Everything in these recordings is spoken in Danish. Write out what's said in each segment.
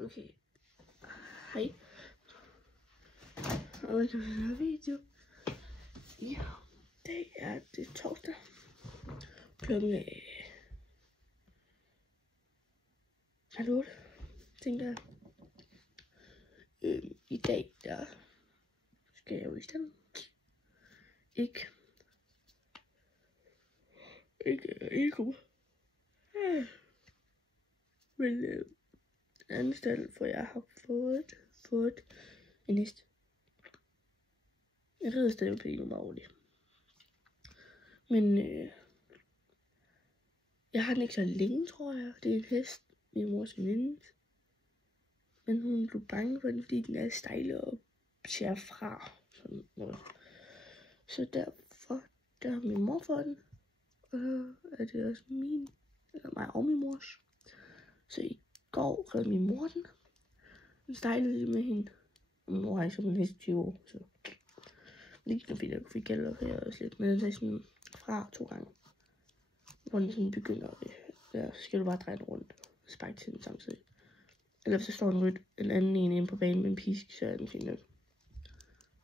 Okay. Hej. Og velkommen til den her video. Ja, det er torsdag. Klokken er 8, tænker jeg. I dag, der skal jeg jo i stedet. Ikke komme. Men anden sted, for jeg har fået en hest. Jeg rider stadig på en meget roligt. Men jeg har den ikke så længe, tror jeg. Det er en hest, min mors veninde. Men hun blev bange for den, fordi den er stejl og ser fra. Sådan noget. Så derfor, der har min mor for den. Og så er det også mig og min mors. Så i går redde min mor den. Den stejlede lidt med hende. Og min mor har ikke som en hest i 20 år, så det gik nok fint, jeg fik gælder også lidt. Men den tager sådan fra 2 gange. Hvor den sådan begynder, der skal du bare dreje den rundt og sparke til den samtidig. Eller hvis der står en anden inde på banen med en pisk, så er den fint nok. Så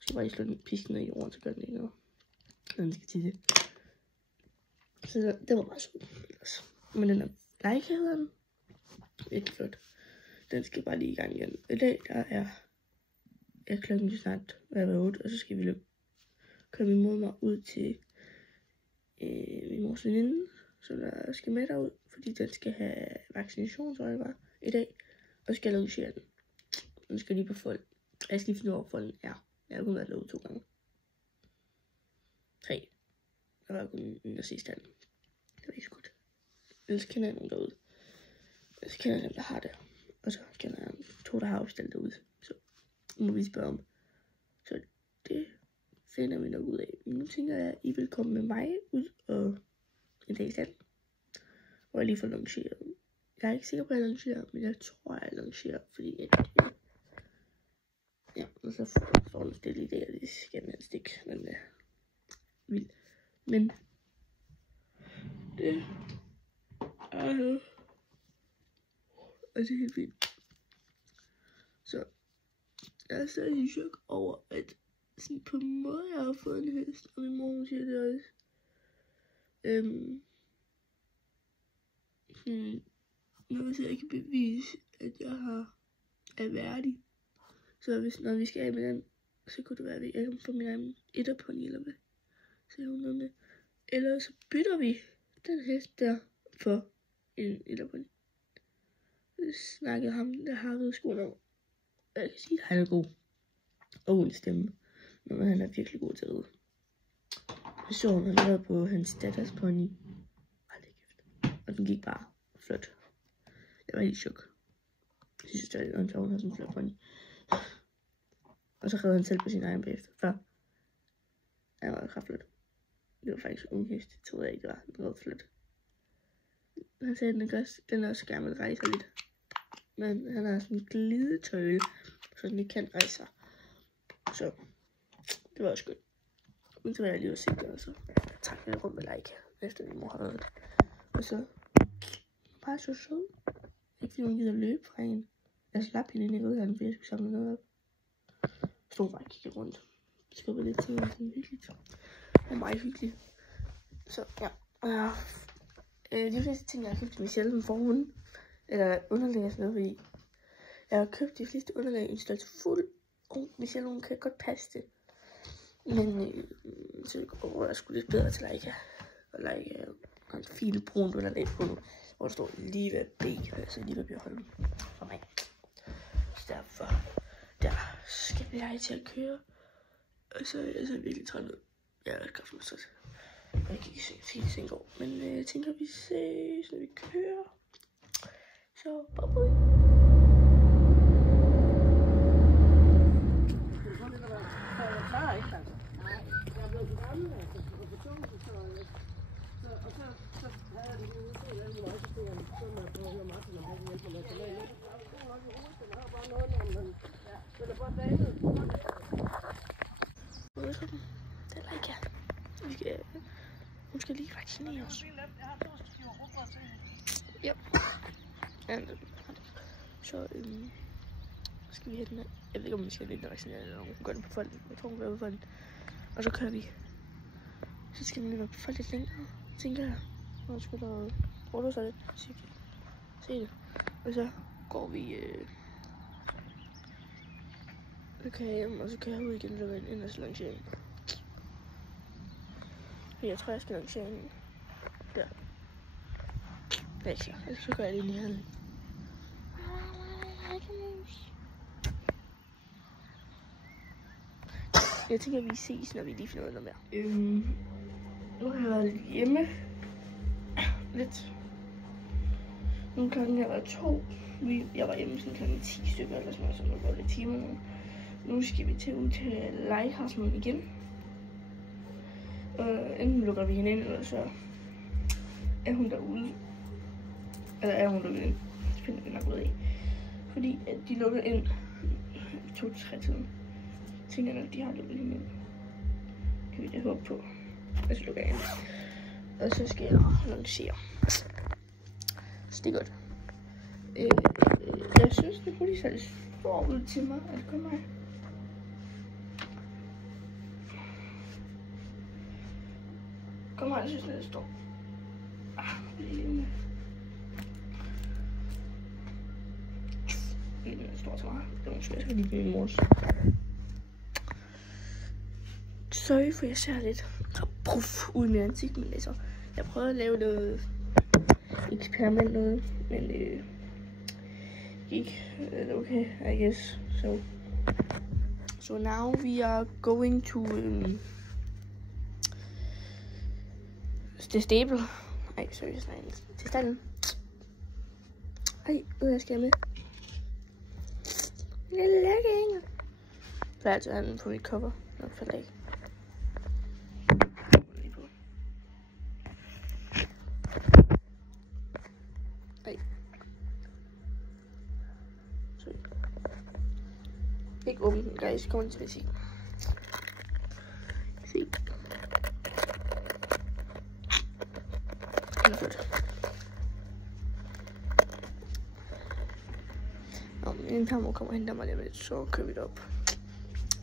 skal bare lige slå den pisken ned i jorden, så gør den ikke noget. Når den skal til det. Så det var bare sådan. Men den er Leica, hedder den. Ikke flot. Den skal bare lige i gang igen. I dag, der er klokken snart 8, og så skal vi køre min mor ud til min mors veninde, så der skal med derud, fordi den skal have vaccination, tror jeg var, i dag, og skal lancere den. Den skal lige på fold. Jeg skal lige finde ud af, hvor den er. Jeg har kun været lavet 2 gange. 3. Der var kun den der sidste anden. Det var ikke så godt. Ellers kender jeg nogen derude. Ellers kender jeg dem, der har det. Og så kender jeg 2, der har opstillet derude. Så må vi spørge om. Så det finder vi nok ud af. Men nu tænker jeg, at I vil komme med mig ud og en dag i stand, hvor jeg lige får lanceret. Jeg er ikke sikker på, at jeg lancerer, men jeg tror, jeg lancerer, fordi ja, og så får den stille idé, at det skal den helst ikke, men vildt. Men det er det er helt vildt. Så jeg er stadig i chok over, at sådan på en måde, jeg har fået en hest, og min mor siger det også. Hvis jeg ikke kan bevise, at jeg er værdig, så når vi skal af med den, så kunne det være, at jeg kan få min egen etterpony, eller hvad, så hun noget med. Eller så bytter vi den hest der for en etterpony. Jeg snakkede ham, der har ved skolen om. Jeg kan sige, at han er god. Og en stemme. Men han er virkelig god til at ride. Jeg så han havde på hans datters pony. Hold da kæft. Og den gik bare flot. Jeg var helt chok. Jeg synes stadig, at han havde sådan en flot pony. Og så redde han selv på sin egen bagefter. Før. Han var ret flot. Det var faktisk en ung hest. Det troede jeg ikke, det var. Den var flot. Han sagde, at den også gerne vil rejse lidt. Men han har sådan en glidetøjle, så den ikke kan rejse sig. Så det var også godt. Men så var jeg lige at se det, og så trak jeg rundt med Leica, efter min mor havde været. Og så bare så sød. Ikke fordi hun gider løbe fra hende. Jeg slap hende ind i udgangen, fordi jeg skulle samle noget op. Så hun bare kiggede rundt. Skubbede lidt til, og sådan hyggeligt. Det var meget hyggeligt. Så ja. De fleste ting, jeg har købt i Michelle for hunden, eller underlag og sådan noget, fordi jeg har købt de fleste underlag i en størrelse fuld, og Michelle, hun kan godt passe det. Men så går jeg sgu lidt bedre til Leica. Og Leica har en fin brun underlag på nu, hvor der står lige ved B, altså lige ved Bjørholm for mig. Så derfor, der skal vi lege til at køre. Og så er jeg så virkelig træt ud. Jeg er kraftigt med stress. Jeg kan ikke se fint i går, men jeg tænker, vi ses, når vi kører. Så, bye bye. Det er Leica. Hun skal lige vaccinere os. Ja. Så skal vi have den her. Jeg ved ikke, om vi skal have den vaccineret, eller om vi gør den på folk. Jeg tror, hun gør det på folk. Og så kører vi. Så skal den være på folk lidt længere, tænker jeg. Og så skal der rulle sig lidt. Se det. Og så går vi okay, hjem, og så kører jeg ud igen, så vil ind og så lancering. Jeg tror, jeg skal lancere den. Der. Ellers så gør jeg det ind i handen. Jeg tænker, at vi ses, når vi lige finder noget mere. Nu har jeg været hjemme lidt. Nu klokken her var 2. Jeg var hjemme sådan klokken 10 stykker eller sådan noget, så nu går det timer nu. Nu skal vi til Lighthouse igen. Enten lukker vi hende ind, eller så er hun derude. Eller er hun lukket ind? Det finder vi nok ud af. Fordi at de lukker ind 2-3 tiden. Jeg tænker nok, de har lukket hende ind. Kan vi da håbe på. Og så lukker jeg ind. Og så skal jeg lancere. Så det er godt. Jeg synes, det kunne lige så lidt stor ud til mig. Er det kun mig? Kom her, jeg synes, det er stor. Den er stor til mig. Det var måske også lige min mors. Sorry for jeg ser lidt ud med ansigt, men altså, jeg prøvede at lave noget eksperiment noget, men ikke okay, I guess. So now we are going to the stable. Ej, sorry, til stallen. Ej, jeg skal med. Lille legging. Så er altid anden på mit cover. Nå, falder ikke. Ej. Sorry. Ikke åbne den, guys. Kom til at se. Se. En farmor kommer og henter mig lidt, så kører vi det op.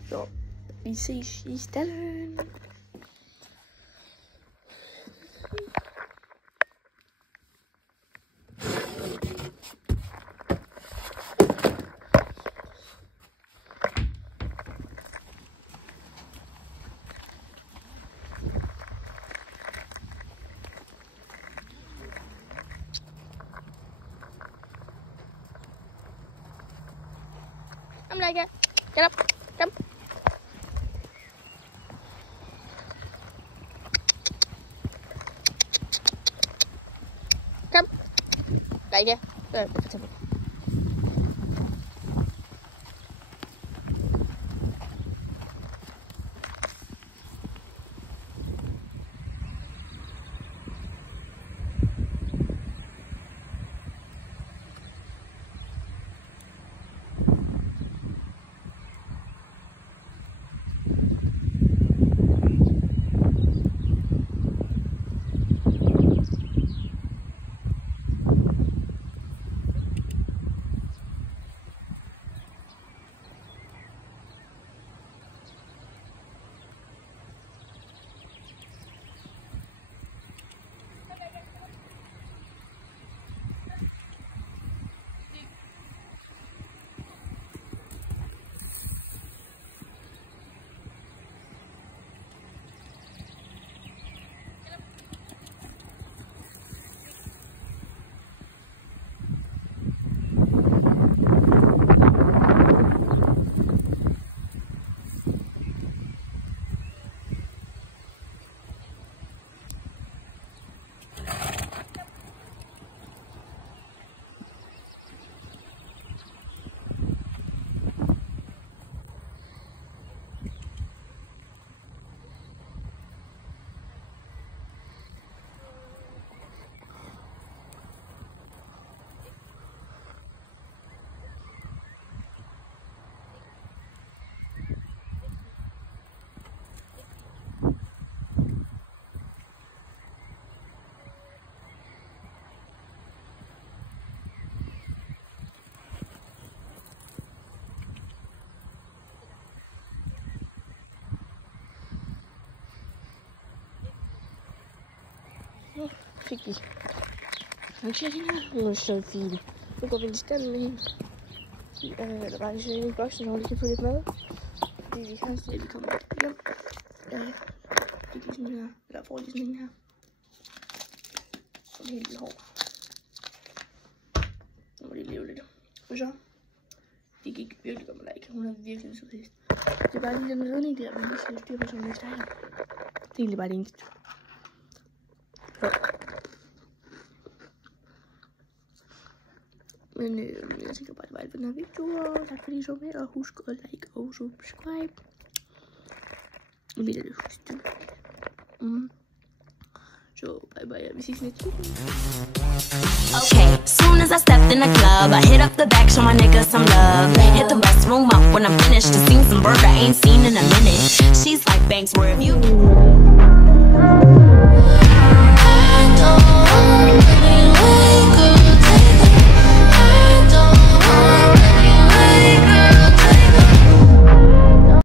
Så vi ses i stallen. I'm like it. Get up. Come. Come. Like it. There. fik vi arrangeret den her. Hun er så fin. Nu går vi ind i stallen med hende. Eller bare lige så ind i boksen, hvor vi kan få lidt mad. Fordi vi kan se, at vi kommer hjem. Det er sådan her. Eller får de sådan en her. Og helt vildt hård. Nu må de leve lidt. Og så. Det gik virkelig godt med like. Hun er virkelig så pæst. Det er bare lige den redning der, vi lige skal styre på som vi tager. Det er egentlig bare det eneste. Så. Men jeg tænker bare, det var alt for den her video. Og tak fordi I så med, og husk at like og subscribe. Og mit er det husk det. Så bye bye, vi ses næste video. Okay, soon as I stepped in the club, I hit up the back, show my niggas some love. Hit the restroom up when I'm finished to sing some bird I ain't seen in a minute. She's like, Banks, where have you been?